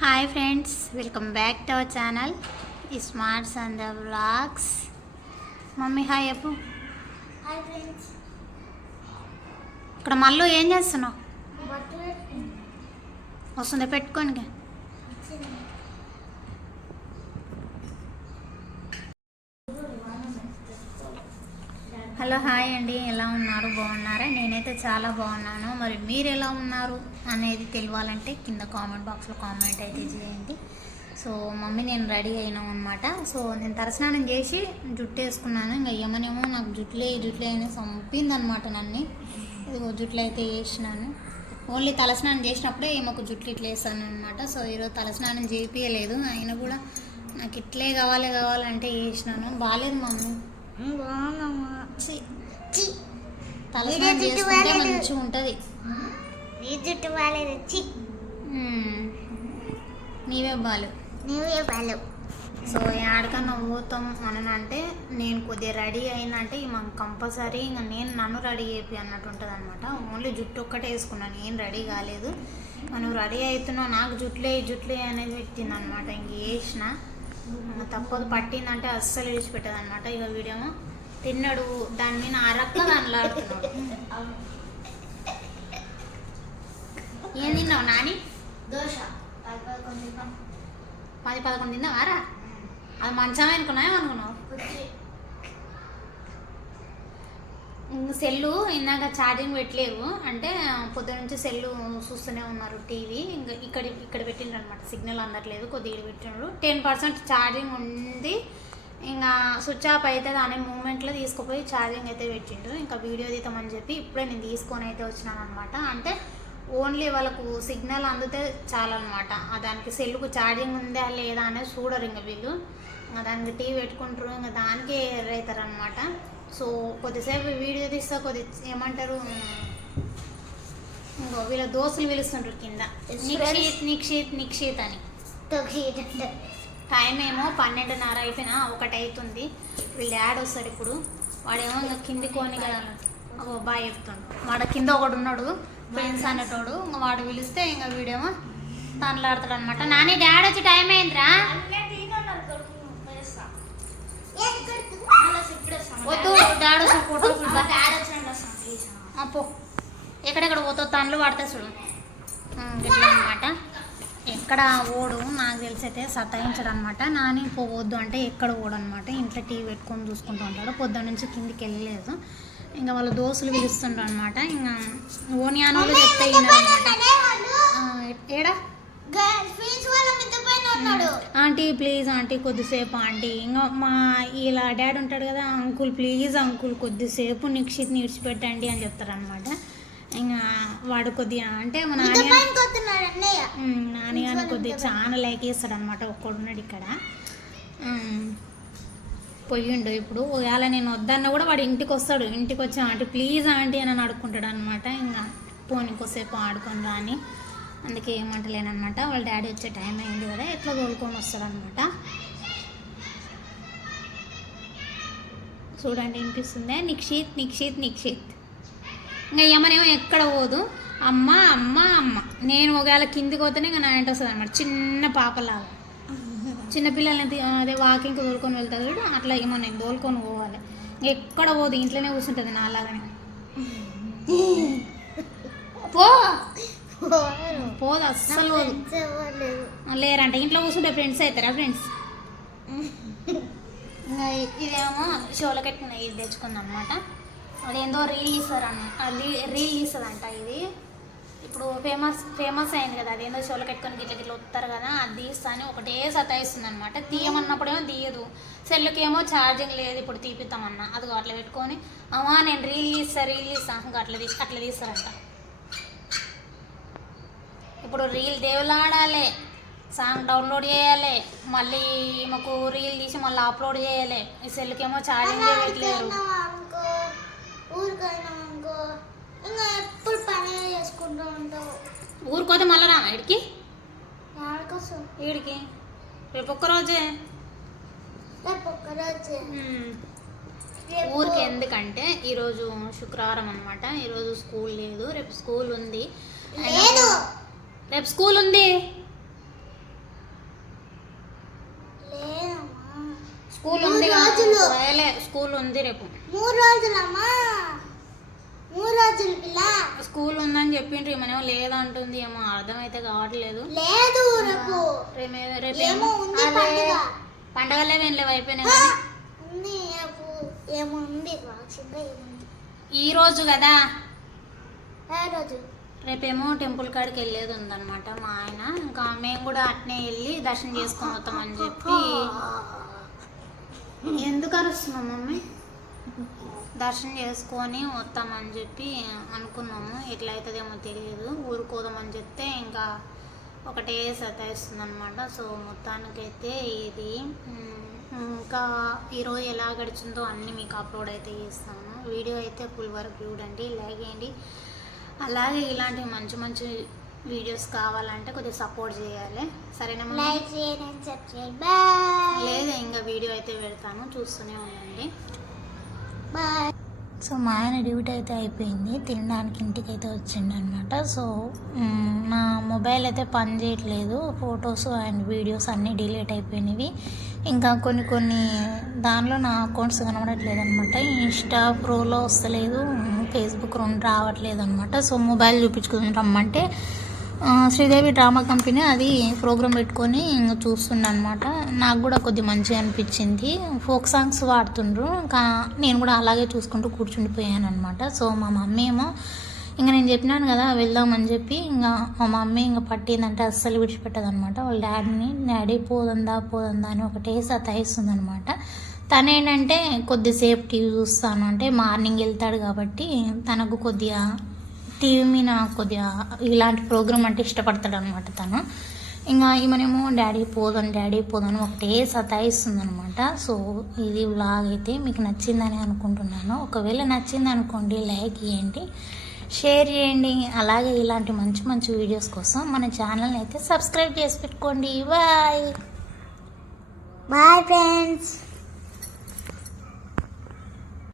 Hi friends, welcome back to our channel smarts and the vlogs. Mummy hi చెప్పు. Hi friends. ఇక్కడ మళ్ళీ ఏం చేస్తున్నావు? వస్తుందా పెట్టుకోనికి? హలో హాయ్ అండి, ఎలా ఉన్నారు? బాగున్నారా? నేనైతే చాలా బాగున్నాను. మరి మీరు ఎలా ఉన్నారు అనేది తెలియాలంటే కింద కామెంట్ బాక్స్లో కామెంట్ అయితే చేయండి. సో మమ్మీ నేను రెడీ అయినాం అనమాట. సో నేను తలస్నానం చేసి జుట్టు వేసుకున్నాను. ఇంకా ఏమనేమో నాకు జుట్లే అని చంపిందనమాట నన్ను. ఇదిగో జుట్లు అయితే వేసినాను. ఓన్లీ తలస్నానం చేసినప్పుడే ఏమొక జుట్లు ఇట్లా వేస్తాను అనమాట. సో ఈరోజు తలస్నానం చేయించలేదు, అయినా కూడా నాకు ఇట్లే కావాలంటే వేసినాను. బాగాలేదు మమ్మీ, తలస్నానం చేసుకుంటే మంచిగా ఉంటుంది. నీవే బాలు. సో ఎక్కడికన్నా పోతాం అని అంటే నేను కొద్దిగా రెడీ అయినంటే మనం కంపల్సరీ ఇంకా నన్ను రెడీ అయిపోయి అన్నట్టు ఉంటుంది అనమాట. ఓన్లీ జుట్టు ఒక్కటే వేసుకున్నాను, ఏం రెడీ కాలేదు. మనం రెడీ అవుతున్నావు, నాకు జుట్లే అనేది పెట్టింది అనమాట. ఇంక వేసిన తప్పదు, పట్టిందంటే అస్సలు విడిచిపెట్టదు అనమాట. ఇక వీడేమో తిన్నాడు, దాని మీద అరక్క దానిలాడుతున్నాడు. ఏం తిన్నావు నాని? దోశ 10-11 తిన్నావారా? అది మంచమే అనుకున్నావు? సెల్లు ఇందాక ఛార్జింగ్ పెట్టలేవు అంటే పొద్దు నుంచి సెల్లు చూస్తూనే ఉన్నారు, టీవీ. ఇంకా ఇక్కడ పెట్టిండ్రు అనమాట, సిగ్నల్ అందట్లేదు. కొద్దిగా పెట్టిండ్రు. 10% ఛార్జింగ్ ఉంది. ఇంకా స్విచ్ ఆఫ్ అయితే అనే మూమెంట్లో తీసుకుపోయి ఛార్జింగ్ అయితే పెట్టిండ్రు. ఇంకా వీడియో తీద్దామని చెప్పి ఇప్పుడే నేను తీసుకొని అయితే వచ్చినాను అనమాట. అంటే ఓన్లీ వాళ్ళకు సిగ్నల్ అందితే చాలన్నమాట. దానికి సెల్లుకు ఛార్జింగ్ ఉందా లేదా అనేది చూడరు ఇంకా వీళ్ళు. దానికి టీవీ పెట్టుకుంటారు, ఇంకా దానికే ఎర్రవుతారు అనమాట. సో కొద్దిసేపు వీడియో తీస్తా, ఏమంటారు ఇంకో వీళ్ళ దోస్తులు పిలుస్తుంటారు కింద, నిక్షిత్ అని. టైం ఏమో 12:30 అయిపోయినా 1 అవుతుంది. వీళ్ళ డాడ్ వస్తాడు ఇప్పుడు. వాడేమో ఇంకా కింది కోని కదా బాయ్ చెప్తాడు. వాడు కింద ఒకడు ఉన్నాడు ఫ్రెండ్స్ అనేటోడు. ఇంకా వాడు పిలిస్తే ఇంకా వీడేమో తనలాడతాడు అనమాట. నాని డాడ్ వచ్చి టైం అయిందిరా. వద్దు డాడ్ వచ్చి ఫోటో పో. ఎక్కడెక్కడ పోతావు తనలు పడతా చూడు అనమాట. ఎక్కడ ఓడు నాకు తెలిసి అయితే సతాయించడు అనమాట. నాని పోవద్దు అంటే ఎక్కడ ఓడు అనమాట. ఇంట్లో టీవీ పెట్టుకొని చూసుకుంటూ ఉంటాడు. పొద్దున్న నుంచి కిందికి వెళ్ళలేదు. ఇంకా వాళ్ళ దోస్తులు పిలుస్తుంటారు అనమాట. ఇంకా ఓనియానోళ్ళు చెప్తే అనమాట. ఏడా ఆంటీ ప్లీజ్ ఆంటీ కొద్దిసేపు ఆంటీ. ఇంకా మా ఇలా డాడీ ఉంటాడు కదా, అంకుల్ ప్లీజ్ అంకుల్ కొద్దిసేపు నిక్షిత్ని విడిచిపెట్టండి అని చెప్తారనమాట. ఇంకా వాడు కొద్దిగా అంటే మా నాని కానీ కొద్దిగా చాలా లైక్ చేస్తాడు అనమాట. ఒక్కడున్నాడు ఇక్కడ పోయిండు. ఇప్పుడు ఒకవేళ నేను వద్దన్నా కూడా వాడు ఇంటికి వస్తాడు. ఇంటికి వచ్చి ఆంటీ ప్లీజ్ ఆంటీ అని అడుక్కుంటాడు అనమాట. ఇంకా పోనీ కొద్దిసేపు ఆడుకొని రాని, అందుకే ఏమంటలేనమాట. వాళ్ళ డాడీ వచ్చే టైం అయింది కదా, ఎట్లా తోలుకొని వస్తాడు అనమాట. చూడండి వినిపిస్తుందే, నిక్షిత్. ఇంకా ఏమనేమో ఎక్కడ పోదు, అమ్మ నేను ఒకవేళ కిందికి పోతేనే ఇంకా నా ఇంటి వస్తుంది అనమాట. చిన్న పాపలాగా చిన్నపిల్లల్ని అదే వాకింగ్కి తోలుకొని వెళ్తుంది చూడు, అట్లా ఏమో నేను తోలుకొని పోవాలి. ఎక్కడ పోదు, ఇంట్లోనే కూర్చుంటుంది నాలాగానే. పోదు అస్సలు పోదు. లేరంట ఇంట్లో కూర్చుంటే ఫ్రెండ్స్ అవుతారా? ఫ్రెండ్స్ ఇదేమో షోలో కట్టుకున్న ఇది తెచ్చుకుంది అనమాట. అదేందో రీల్ తీస్తుందంట. ఇది ఇప్పుడు ఫేమస్ అయింది కదా, అదేందో షోలో కట్టుకొని గిట్ల వస్తారు కదా, అది తీస్తా అని ఒకటే సతాయిస్తుంది అనమాట. తీయమన్నప్పుడేమో తీయదు, సెల్లుకేమో ఛార్జింగ్ లేదు, ఇప్పుడు తీపిస్తామన్నా అది అట్లా పెట్టుకొని అమ్మా నేను రీల్ తీస్తా అట్లా తీస్తారంట. ఇప్పుడు రీల్ దేవులాడాలి, సాంగ్ డౌన్లోడ్ చేయాలి, మళ్ళీ మాకు రీల్ తీసి మళ్ళీ అప్లోడ్ చేయాలి. ఈ సెల్లుకేమో ఛార్జింగ్ పెట్టలేరు. ఊరికోతే మళ్ళీ రా ఈడికి రేపు ఒక్కరోజే. ఊరికి ఎందుకంటే ఈరోజు శుక్రవారం అనమాట. ఈరోజు స్కూల్ లేదు, రేపు స్కూల్ ఉంది. రేపు స్కూల్ ఉంది. స్కూల్ ఉంది మూడు రోజులు. స్కూల్ ఉంది రేపు 3 రోజులమ్మా 3 రోజులు పిల్ల స్కూల్ ఉందని చెప్పిండ్రు ఏమో లేదంటుంది ఏమో అర్థమైతే కావట్లేదు లేదు రేపు ఏమో ఉంది పండుగ పండగలే లేవు అయిపోయినాయి కానీ ఉంది రేపు ఏమో ఉంది వాక్షిగా ఏముంది ఈ రోజు కదా ఏ రోజు రేపేమో టెంపుల్ కాడికి వెళ్ళేది ఉందన్నమాట మా ఆయన ఇంకా మేము కూడా అట్నే వెళ్ళి దర్శనం చేసుకొని వస్తామని చెప్పి ఎందుకు అరుస్తున్నాం మమ్మీ దర్శనం చేసుకొని వస్తామని చెప్పి అనుకున్నాము ఎట్లా అవుతుందేమో తెలియదు ఊరుకోదామని చెప్తే ఇంకా ఒకటే సతాయిస్తుంది అనమాట సో మొత్తానికైతే ఇది ఇంకా ఈరోజు ఎలా గడిచిందో అన్నీ మీకు అప్లోడ్ అయితే చేస్తాను వీడియో అయితే ఫుల్ వరకు చూడండి లైక్ చేయండి అలాగే ఇలాంటి మంచి మంచి వీడియోస్ కావాలంటే కొద్దిగా సపోర్ట్ చేయాలి సరేనా లైక్ చేయండి సబ్స్క్రైబ్ బై లేదు ఇంకా వీడియో అయితే పెడతాను చూస్తూనే ఉండండి బై సో మా ఆయన డ్యూటీ అయితే అయిపోయింది తినడానికి ఇంటికి అయితే వచ్చిండు అనమాట సో నా మొబైల్ అయితే పని చేయట్లేదు ఫొటోస్ అండ్ వీడియోస్ అన్నీ డిలీట్ అయిపోయినవి ఇంకా కొన్ని దానిలో నా అకౌంట్స్ కనబడట్లేదు అనమాట ఇన్స్టా ప్రోలో వస్తలేదు ఫేస్బుక్ రావట్లేదు అనమాట సో మొబైల్ చూపించుకుని రమ్మంటే శ్రీదేవి డ్రామా కంపెనీ అది ప్రోగ్రామ్ పెట్టుకొని ఇంకా చూస్తుండ అనమాట నాకు కూడా కొద్ది మంచిగా అనిపించింది ఫోక్ సాంగ్స్ వాడుతుండ్రు ఇంకా నేను కూడా అలాగే చూసుకుంటూ కూర్చుండిపోయాను అనమాట సో మా మమ్మీ ఏమో ఇంకా నేను చెప్పినాను కదా వెళ్దామని చెప్పి ఇంకా మా మమ్మీ ఇంకా పట్టిందంటే అస్సలు విడిచిపెట్టదు అనమాట వాళ్ళ డాడీ పోదందా అని ఒకటే సతాయిస్తుంది అనమాట తను ఏంటంటే కొద్దిసేపు టీవీ చూస్తాను అంటే మార్నింగ్ వెళ్తాడు కాబట్టి తనకు కొద్దిగా టీవీ మీద కొద్దిగా ఇలాంటి ప్రోగ్రామ్ అంటే ఇష్టపడతాడు అనమాట తను ఇంకా ఈమెనేమో డాడీ పోదని ఒకటే సతాయిస్తుంది అనమాట సో ఇది వ్లాగ్ అయితే మీకు నచ్చిందని అనుకుంటున్నాను ఒకవేళ నచ్చింది అనుకోండి లైక్ చేయండి షేర్ చేయండి అలాగే ఇలాంటి మంచి మంచి వీడియోస్ కోసం మన ఛానల్ని అయితే సబ్స్క్రైబ్ చేసి పెట్టుకోండి బాయ్ బాయ్ ఫ్రెండ్స్